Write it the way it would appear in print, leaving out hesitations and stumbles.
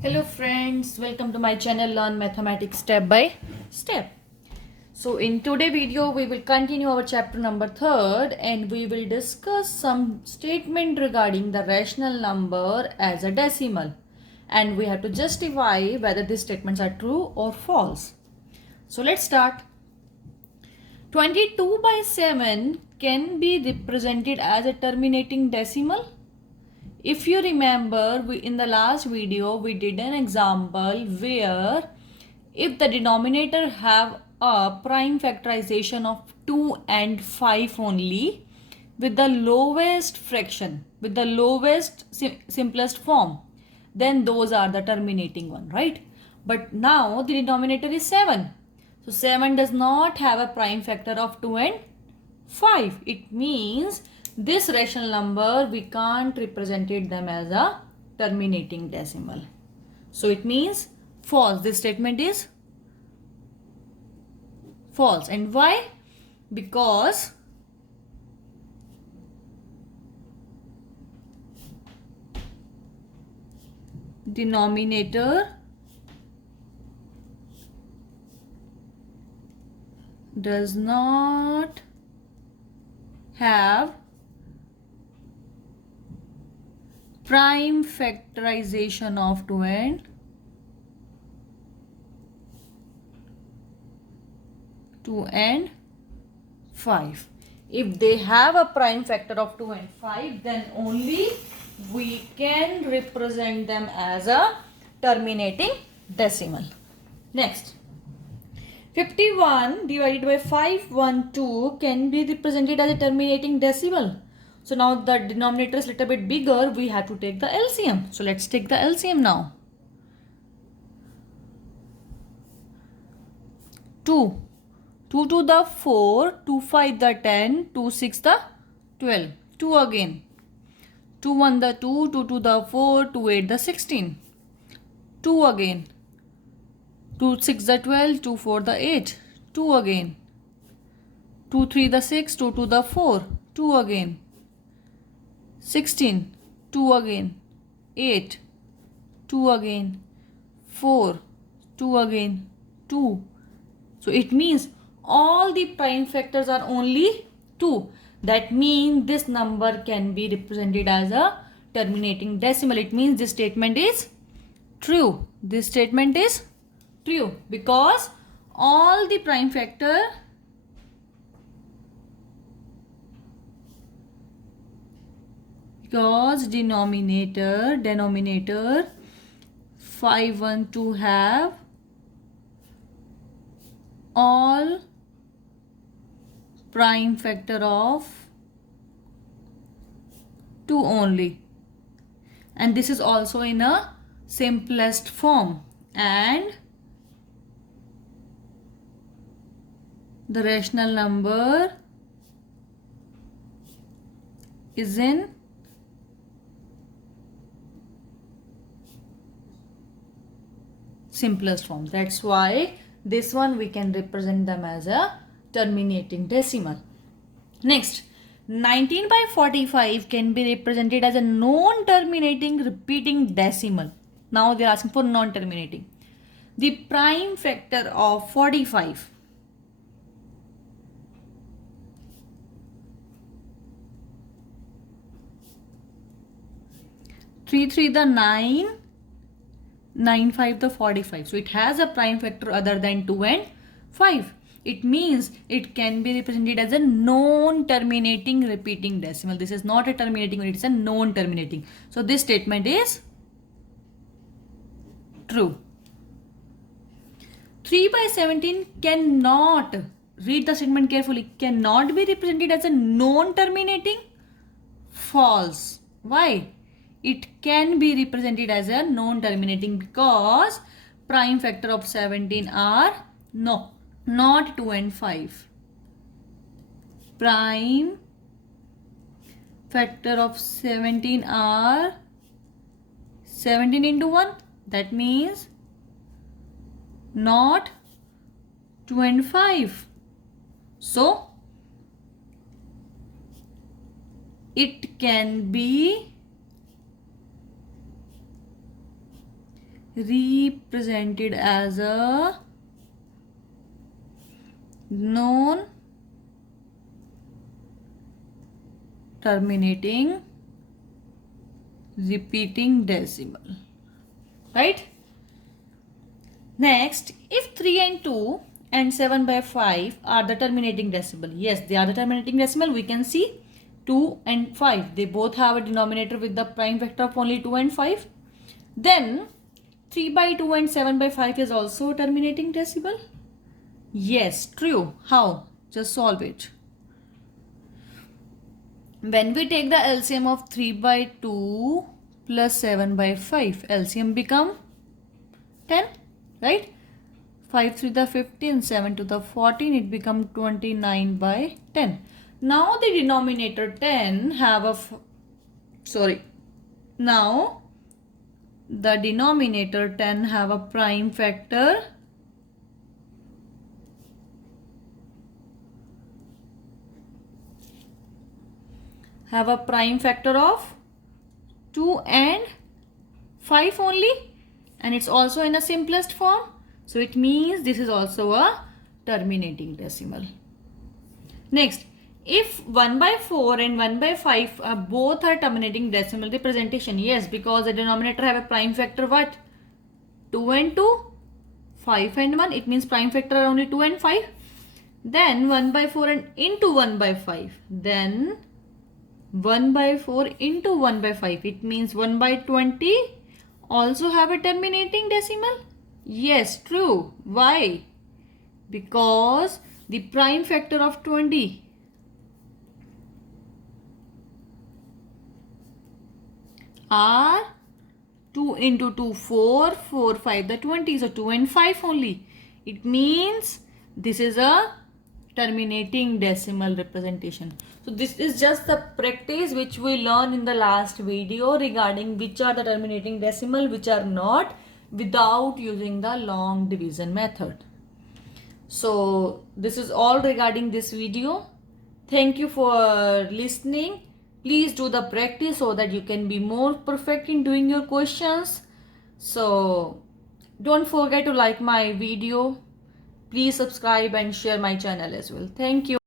Hello friends, welcome to my channel Learn Mathematics Step by Step. So in today video we will continue our chapter number 3rd and we will discuss some statement regarding the rational number as a decimal, and we have to justify whether these statements are true or false. So let's start. 22 by 7 can be represented as a terminating decimal. If you remember, in the last video we did an example where if the denominator have a prime factorization of 2 and 5 only with the lowest fraction, with the lowest simplest form, then those are the terminating one, right? But now the denominator is 7. So 7 does not have a prime factor of 2 and 5. It means this rational number we can't represent it them as a terminating decimal. So it means false. This statement is false. And why? Because denominator does not have prime factorization of 2 and 5. If they have a prime factor of 2 and 5, then only we can represent them as a terminating decimal. Next, 51 divided by 512 can be represented as a terminating decimal. So now the denominator is a little bit bigger, we have to take the LCM. So let's take the LCM now. 2. 2 to the 4, 2 5 the 10, 2 6 the 12. 2 again. 2 1 the 2, 2 2 the 4, 2 8 the 16. 2 again. 2 6 the 12, 2 4 the 8. 2 again. 2 3 the 6, 2 2 the 4. 2 again. 16. 2 again. 8. 2 again. 4. 2 again. 2. So it means all the prime factors are only 2. That means this number can be represented as a terminating decimal. It means this statement is true. This statement is true because all the prime factor denominator 512 have all prime factor of 2 only, and this is also in a simplest form, and the rational number is in simplest form. That's why this one we can represent them as a terminating decimal. Next, 19 by 45 can be represented as a non-terminating repeating decimal. Now they are asking for non-terminating. The prime factor of 45 3 3 the 9, 9 5 the 45. So it has a prime factor other than 2 and 5. It means it can be represented as a non-terminating repeating decimal. This is not a terminating one, it is a non-terminating. So this statement is true. 3 by 17 cannot, read the statement carefully, cannot be represented as a non-terminating. False. Why? It can be represented as a non-terminating because prime factor of 17 are not 2 and 5. Prime factor of 17 are 17 into 1. That means not 2 and 5. So it can be represented as a non-terminating repeating decimal, right? Next, if 3 and 2 and 7 by 5 are the terminating decimal, yes, they are the terminating decimal. We can see 2 and 5, they both have a denominator with the prime factor of only 2 and 5. Then 3 by 2 and 7 by 5 is also a terminating decimal. Yes, true. How? Just solve it. When we take the LCM of 3 by 2 plus 7 by 5, LCM become 10, right? 5 3 the 15, 7 to the 14, it become 29 by 10. Now the denominator 10 have a, now the denominator 10 have a prime factor of 2 and 5 only, and it's also in a simplest form. So it means this is also a terminating decimal. Next, if 1 by 4 and 1 by 5 both are terminating decimal representation, yes, because the denominator have a prime factor what? 2 and 2, 5 and 1, it means prime factor are only 2 and 5. Then 1 by 4 and into 1 by 5, then 1 by 4 into 1 by 5, it means 1 by 20 also have a terminating decimal. Yes, true. Why? Because the prime factor of 20 are 2 into 2, 4, 4, 5, the 20, so 2 and 5 only. It means this is a terminating decimal representation. So this is just the practice which we learned in the last video regarding which are the terminating decimal, which are not, without using the long division method. So this is all regarding this video. Thank you for listening. Please do the practice so that you can be more perfect in doing your questions. So don't forget to like my video. Please subscribe and share my channel as well. Thank you.